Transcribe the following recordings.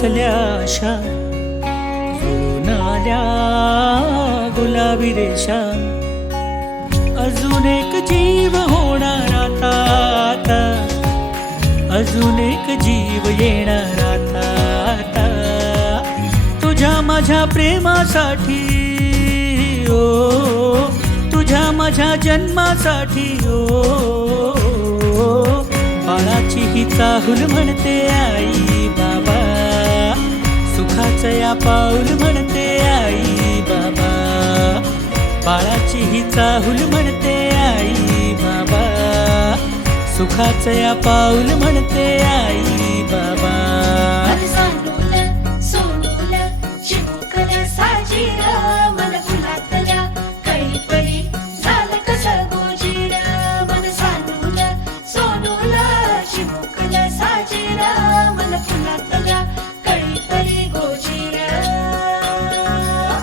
असल्या आशा जुळून आल्या गुलाबी रेषा. अजून एक जीव होणार आता, आता अजून एक जीव येणार आता, आता तुझ्या माझ्या प्रेमासाठी ओ, तुझ्या माझ्या जन्मासाठी ओ. बाळाची ही चाहूल म्हणते आई बाबा, सुखाचं या पाऊल म्हणते आई बाबा. बाळाची ही चाहूल म्हणते आई बाबा, सुखाचं या पाऊल म्हणते आई बाबा.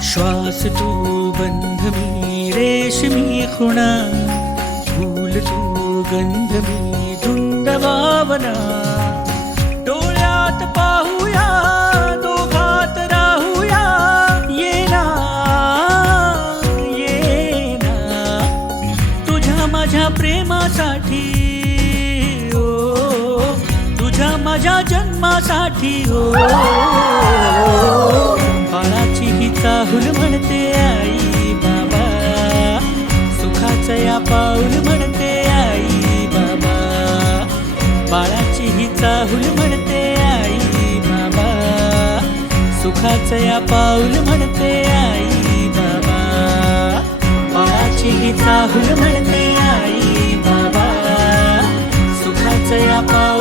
श्वास तू बंध मी रेशमी खुणा, फूल तू गंध मी धुंद भावना. डोळ्यात पाहूया दोघात राहूया, ये ना ये ना तुझ्या माझ्या प्रेमासाठी ओ, तुझ्या माझ्या जन्मासाठी ओ. बाळाची ही चाहूल म्हणते आई बाबा, सुखाचं या पाऊल म्हणते आई बाबा. बाळाची ही चाहूल म्हणते आई बाबा, सुखाचं या पाऊल म्हणते आई बाबा. बाळाची ही चाहूल म्हणते आई बाबा, सुखाचं या पाऊल